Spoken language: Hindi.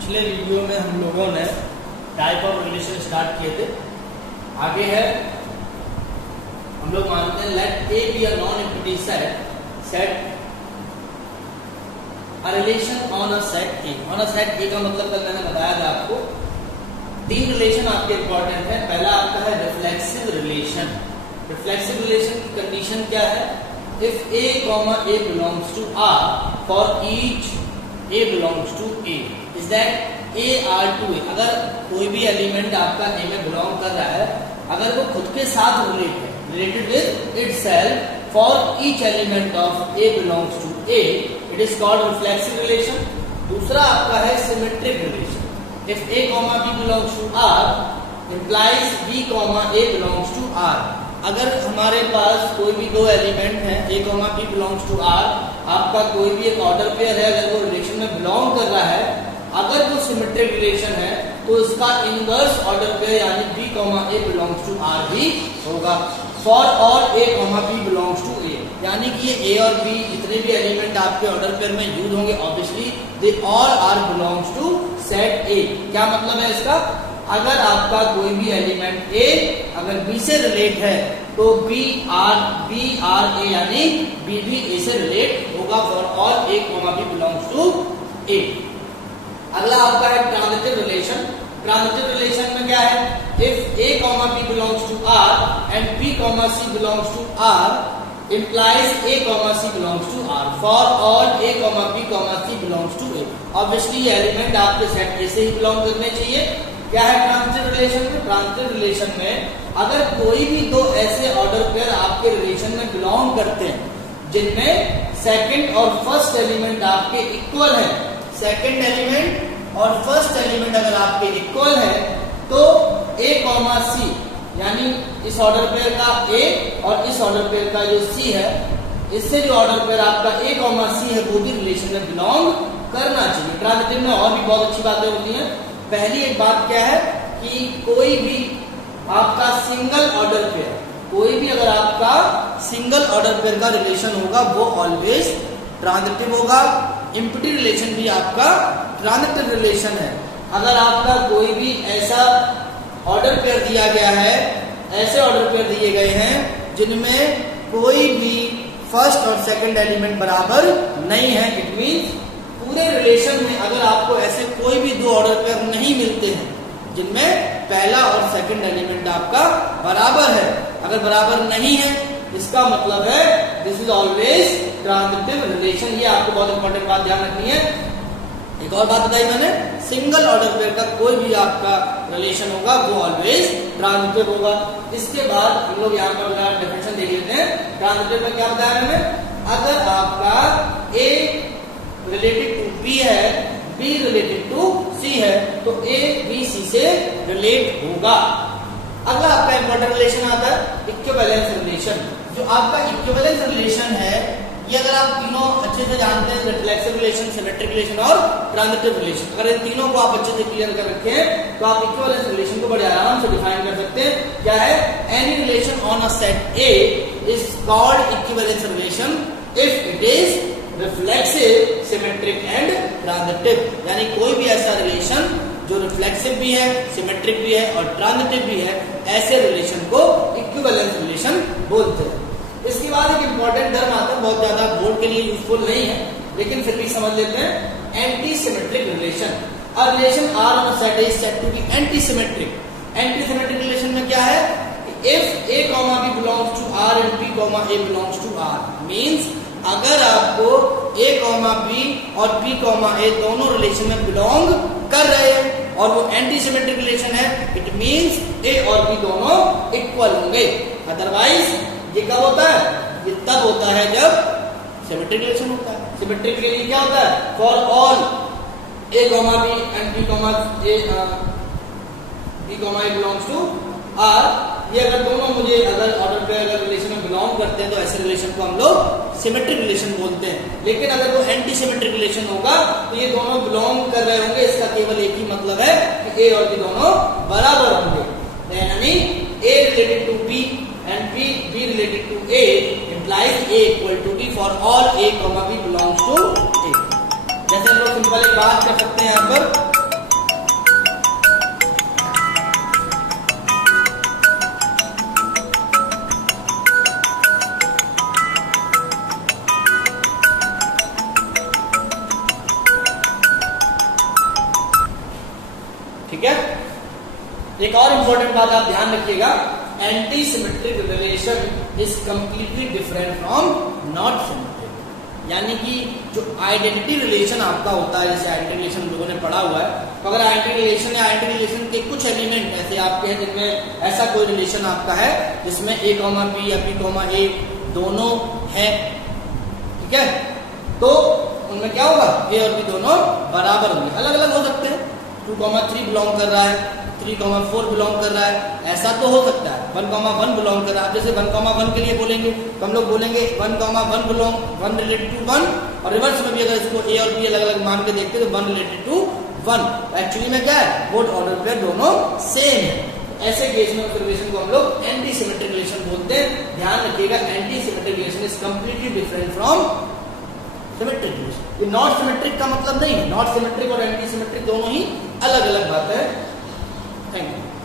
पिछले वीडियो में हम लोगों ने टाइप ऑफ रिलेशन स्टार्ट किए थे। आगे है हम लोग मानते हैं let A B a non empty set a relation on a set A. On a set A का मतलब कल मैंने बताया था आपको। तीन रिलेशन आपके इंपॉर्टेंट है। पहला आपका है रिफ्लेक्सिव रिलेशन। रिफ्लेक्सिव रिलेशन की कंडीशन क्या है? If A comma A belongs to R for each A belongs to A is that A R to A. अगर कोई भी एलिमेंट आपका ए में बिलोंग कर रहा है, अगर वो खुद के साथ related with itself for each element of A belongs to A, it is called reflexive relation. दूसरा आपका है symmetric relation. If A comma B belongs to R implies B comma A belongs to R. अगर हमारे पास कोई भी दो एलिमेंट है A comma B belongs to R, आपका कोई भी एक ऑर्डर पेयर है, अगर वो रिलेशन में बिलोंग कर रहा है, अगर वो सिमेट्रिक रिलेशन है तो इसका इनवर्स ऑर्डर पेयर यानी B comma A belongs to R भी होगा। For all A comma B belongs to A, यानी कि ये ए और बी जितने भी एलिमेंट आपके ऑर्डर पेयर में यूज होंगे, obviously they all are belongs to set A. क्या मतलब है इसका? अगर आपका कोई भी एलिमेंट ए अगर बी से रिलेट है तो बी आर ए यानी बी भी ए से रिलेट होगा for all A comma B belongs to A. अगला आपका है ट्रांजिटिव रिलेशन। ट्रांजिटिव रिलेशन में क्या है? If A comma B belongs to R and B comma C belongs to R implies a comma c belongs to r for all a comma b comma c belongs to a। Obviously ये एलिमेंट आपके सेट ए से ही बिलोंग करने चाहिए। क्या है ट्रांजिटिव रिलेशन में? ट्रांजिटिव रिलेशन में अगर कोई भी दो ऐसे ऑर्डर पेयर आपके रिलेशन में बिलोंग करते हैं जिनमें सेकंड और फर्स्ट एलिमेंट आपके इक्वल है, सेकंड एलिमेंट और फर्स्ट एलिमेंट अगर आपके इक्वल है तो a कॉमा सी यानी इस ऑर्डर पेयर का ए और इस ऑर्डर पेयर का जो सी है, इससे जो ऑर्डर पेयर आपका ए कॉमा सी है वो भी रिलेशन में बिलोंग करना चाहिए। ट्रांजिटिव में और भी बहुत अच्छी बातें होती हैं। पहली एक बात क्या है कि कोई भी आपका सिंगल ऑर्डर पेयर, कोई भी अगर आपका सिंगल ऑर्डर पेयर का रिलेशन होगा वो ऑलवेज ट्रांजिटिव होगा। एम्प्टी रिलेशन भी आपका ट्रांजिटिव रिलेशन है। अगर आपका कोई भी ऐसा ऑर्डर पेयर दिया गया है, ऐसे ऑर्डर पेयर दिए गए हैं जिनमें कोई भी फर्स्ट और सेकंड एलिमेंट बराबर नहीं है, इट मींस पूरे रिलेशन में अगर आपको ऐसे कोई भी दो ऑर्डर पेयर नहीं मिलते हैं जिनमें पहला और सेकंड एलिमेंट आपका बराबर है, अगर बराबर नहीं है इसका मतलब है this is always transitive relation. ये आपको बहुत इंपॉर्टेंट बात ध्यान रखनी है। एक और बात बताई मैंने, सिंगल ऑर्डर पेयर का कोई भी आपका रिलेशन होगा वो ऑलवेज ट्रांजिटिव होगा। इसके बाद हम लोग यहाँ पर डेफिनेशन देख लेते हैं। ट्रांजिटिव में क्या बताया मैंने? अगर आपका ए रिलेटेड टू बी है, बी रिलेटेड टू सी है तो ए बी सी से रिलेट होगा। अगला आपका इंपॉर्टेंट रिलेशन आता है इक्विवेलेंस रिलेशन। जो आपका इक्विवेलेंस रिलेशन है ये अगर आप तीनों अच्छे से जानते हैं, रिफ्लेक्सिव रिलेशन, सिमेट्रिक रिलेशन और ट्रांजिटिव रिलेशन, अगर इन तीनों को आप अच्छे से क्लियर कर रखे हैं तो आप इक्विवेलेंस रिलेशन को बड़े आराम से डिफाइन कर सकते हैं। क्या है? Any relation on a set A is called equivalence relation if it is reflexive, symmetric and transitive. यानी कोई भी ऐसा रिलेशन जो रिफ्लेक्सिव भी है, सिमेट्रिक भी है और ट्रांजिटिव भी है, ऐसे रिलेशन को इक्विवेलेंस रिलेशन बोलते हैं। इसके बाद एक इंपॉर्टेंट टर्म आता है, बहुत ज्यादा बोर्ड के लिए यूजफुल नहीं है लेकिन फिर भी समझ लेते हैं, anti symmetric relation. A relation R on a set is said to be anti symmetric. Anti symmetric relation में क्या है? If A comma B belongs to R and B comma A belongs to R, means अगर आपको ए कॉमा बी और बी कॉमा ए दोनों रिलेशन में बिलोंग कर रहे हैं और वो एंटी सिमेट्रिक रिलेशन है, इट मींस ए और बी दोनों इक्वल होंगे। अदरवाइज ये कब होता है? ये तब होता है जब सिमेट्रिक रिलेशन होता है। सिमेट्रिक के लिए क्या होता है? For all A comma B and B comma A belongs to R, ये अगर दोनों मुझे अगर ऑर्डर पे अगर रिलेशन में बिलोंग करते हैं तो ऐसे रिलेशन को हम लोग सिमेट्रिक रिलेशन बोलते हैं। लेकिन अगर वो एंटी सिमेट्रिक रिलेशन होगा तो ये दोनों बिलोंग कर रहे होंगे, इसका केवल एक ही मतलब है कि ए और बी दोनों बराबर होंगे। यानी A related to B and b related to a implies a equal to b for all a, b belongs to a। जैसे हम लोग सिंपल एक बात कर सकते हैं यहाँ पर ठीक है। एक और इंपॉर्टेंट बात आप ध्यान रखिएगा, anti symmetric relation is completely different from not symmetric. यानी कि जो आइडेंटिटी रिलेशन आपका होता है, जैसे आइडेंटिटी रिलेशन लोगों ने पढ़ा हुआ है, तो अगर आइडेंटिटी रिलेशन या आइडेंटिटी रिलेशन के कुछ एलिमेंट ऐसे आपके हैं जिनमें ऐसा कोई रिलेशन आपका है जिसमें a, b या b, a दोनों है, ठीक है, तो उनमें क्या होगा, a और b दोनों बराबर होंगे। अलग अलग हो सकते हैं, 2, 3 बिलोंग कर रहा है, 3, 4 बिलोंग कर रहा है, ऐसा तो हो सकता है। 1, 1 बिलोंग कर रहा है, जैसे 1, 1 के लिए बोलेंगे तो हम लोग बोलेंगे 1, 1 बिलोंग 1 रिलेटेड टू 1, और रिवर्स में भी अगर इसको a और b अलग अलग मान के देखते तो 1 रिलेटेड टू 1। एक्चुअली में क्या है, बोथ ऑर्डर पे दोनों सेम है। ऐसे केस में रिलेशन को हम लोग एंटी सिमेट्रिक रिलेशन बोलते हैं। ध्यान रखिएगा, anti symmetric relation is completely different from symmetric relation. ये नॉट सिमेट्रिक का मतलब नहीं है, नॉट सिमेट्रिक और एंटी सिमेट्रिक दोनों ही अलग अलग बात है। Thank you.